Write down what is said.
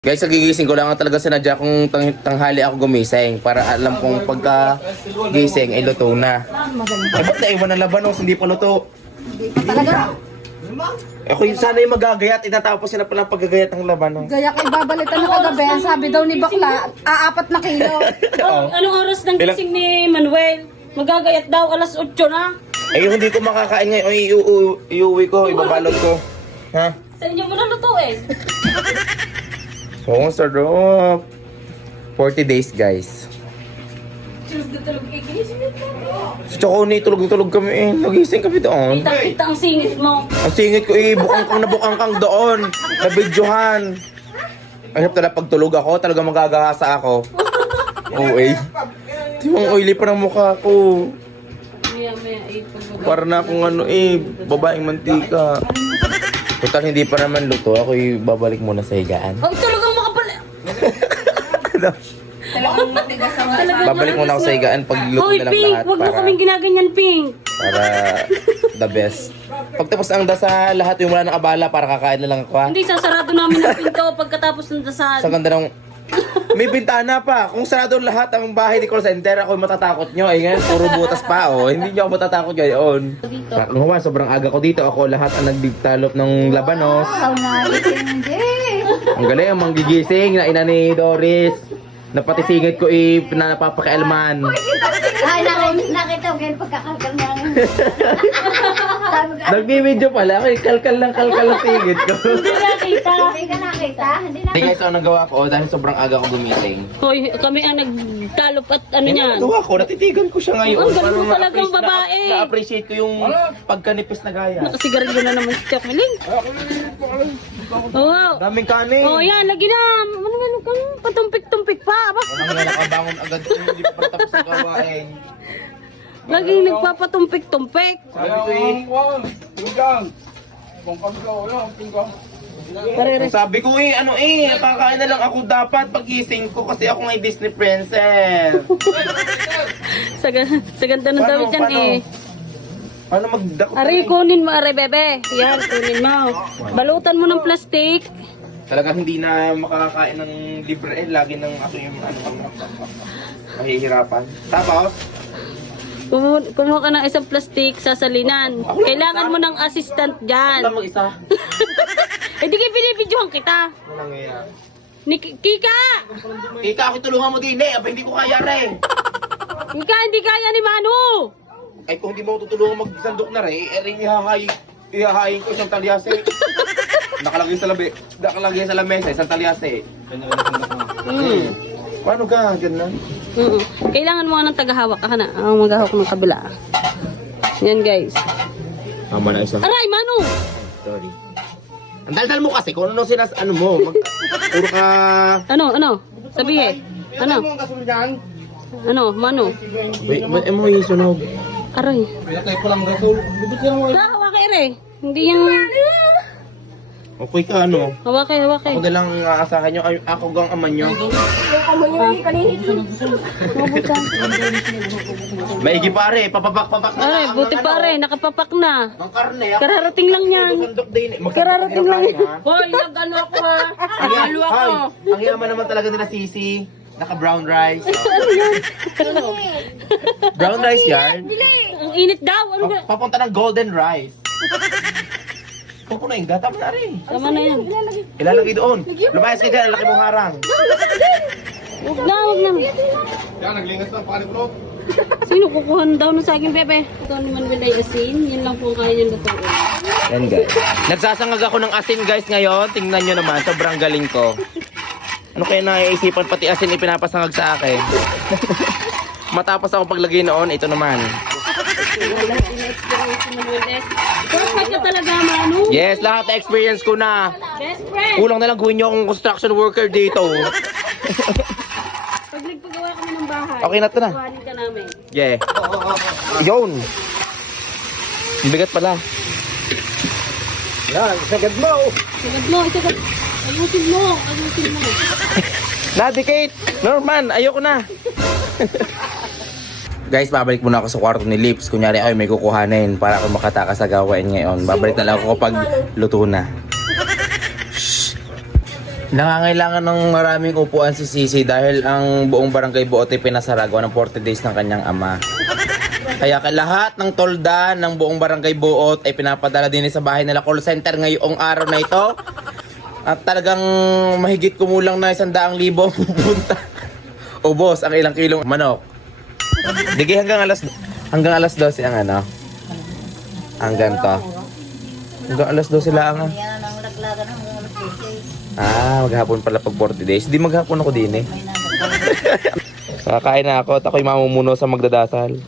Guys, nagigising ko lang talaga sinadya kung tanghali ako gumising para alam kong pagka gising ay luto na. Eh, ba't naiwan ng labanos? Hindi pa luto. Talaga? Ako yung sana yung magagayat, itatapos na pala paggagayat ng labanos. Gaya kay babalitan na kagabi. Ang sabi daw ni Bakla, 4 na kilo. Oh, anong oras ng gising ni Manuel? Magagayat daw, alas 8 na. Eh, yung hindi ko makakain ngayon, iuwi ko, ibabalot ko. Ha? Sa inyo mo na luto eh. Oo, sarap. 40 days, guys. Tulog na tulog eh. Ginising nito. Tsaka tulog kami eh. Nagising kami doon. Kita ang singit mo. Ang singit ko eh, bukang kang doon. Nabidyohan. Ay, talaga pagtulog ako, talaga magagahasa ako. Oo eh. Di bang oily pa ng mukha ko. Maya, pagbaga. Para na akong ano eh, babaeng mantika. Total, hindi pa naman luto. Ako'y babalik muna sa higaan. Oh, talagang makapala. Talagang matigas ang Babalik muna ako sa higaan pag luto Hoy, na lang Pink, lahat. huwag mo kaming ginaganyan, Pink. Para the best. Pagtapos ang dasal, lahat yung wala ng abala para kakain na lang ako ha. Hindi, sasarado namin ang pinto pagkatapos ng dasal. Sa ganda ng... May bintana pa. Kung sarado lahat ang bahay ni call center, ako matatakot nyo. Eh ngayon, puro butas pa oh. Hindi nyo ako matatakot ngayon. Nung huwan, sobrang aga ko dito. Ako lahat ang nagdigtalop ng labanos. hindi. Ang galing, ang manggigising na ina ni Doris. Napatisingit ko napapakialman. Ay, nakita ko yung pagkakalkal na. Nag-video pala. Ako kalkal lang singit ko. Hindi nakita. Hindi ka nakita? Hindi na. Hindi guys, ano nagawa ko? Dahil sobrang aga ko gumising. Hoy, kami ang nagtalop at ano niyan. Nagawa ko, natitigan ko siya ngayon. Ang galing mo Parang talagang babae. Na-appreciate ko yung pagkanipis na gaya. Nakasigarilyo na naman si Chocolate. Oo. Daming kanin. Oh, yan, lagi na. Ano kang patumpik-tumpik pa. Ba? Walang nga nakabangon agad ko, hindi pa tapos ang gawain. Laging nagpapatumpik-tumpik. Sabi ko kakain na lang ako dapat pagising ko kasi ako ngay Disney princess. Sa ganda ng damit yan eh. Paano magdakot? Ari, kunin mo, ari, bebe. Yan, kunin mo. Balutan mo ng plastic. Talagang hindi na makakain ng libre lagi ng ako yung mahihirapan. Tapos, Kumuha ka ng isang plastic sa salinan. Kailangan mo ng assistant dyan. alam mo isa? Eh, di kayo binibidyohan kita. Walang iya. Kika! Ika, ako tulungan mo din aba hindi ko kaya rin. Kika, hindi kaya ni Manu. Ay kung hindi mo ako tutulungan magsandok na rin, ihahayin ko isang talyase. Nakalagay sa lamesa, isang talyase. Paano ka? Ganun? Kailangan mo ng tagahawak. Ako na, ang maghahawak ng kabila. Yan guys. Tama na isa. Aray, Manu! Sorry. Ang daldal mo kasi kung ano mo. Puro ka... Ano? Sabihin. Ano? Manu? Wait, ba't mo yung sunog? Aray. Hawakay, Ere. Hindi yung... Okay ka, ano? Hawakay. Ako na lang aasahan nyo. Ay, ako gang ama nyo. Maigi pare, papapak na. Aray, buti pa rin. Nakapapak na. Ang karne, Kararating lang yan. Sandok din. Kararating lang yan. Hoy, nag-ano ako ha. Halo ako. Ang yaman naman talaga nila Sisi. Naka brown rice. Brown rice yan. Ang init daw. Ano ba? Papunta ng golden rice. Pupunayin ka, tama na rin. Tama na yan. Ilalagay doon. Lumayas ka dyan, laki mong harang. Huwag na. Sino kukuha daw ng saging, Pepe? Ito naman bilay asin. Yan lang po ang kaya niyang lutuin. Yan guys. Nagsasangag ako ng asin guys ngayon. Tingnan nyo naman, sobrang galing ko. Ano kaya naiisipan pati asin ipinapasangag sa akin? Matapos ako paglagay noon, ito naman. Perfect ka talaga, Manu. Yes, lahat na experience ko na. Best friend. Kulang na lang gawin nyo akong construction worker dito. Pag nagpagawa kami ng bahay, Okay na to na. kuhanin ka namin. Yeah. Yun. Ang bigat pala. Yan, sagad mo. Isagad. Ayusin mo. Nadikate. Norman, ayoko na. Guys, babalik muna ako sa kwarto ni Lips. Kunyari ay may kukuhanin para ako makatakas sa gawain ngayon. Babalik na lang ako kapag luto na. Shh. Nangangailangan ng maraming upuan si Sisi dahil ang buong barangay Buot ay pinasaragawa ng 40 days ng kanyang ama. Kaya lahat ng tolda ng buong barangay Buot ay pinapadala din sa bahay nila call center ngayong araw na ito. At talagang mahigit kumulang na 100,000 pupunta. Ubos ang ilang kilong manok. Digi hanggang alas 12 ang ano. Hanggang to. Hanggang alas 12 lang. Yan ang laglagan ng mga sisi. Maghapon pala pag 40 days. Di maghapon ako din eh. Kakain na ako at ako'y mamumuno sa magdadasal.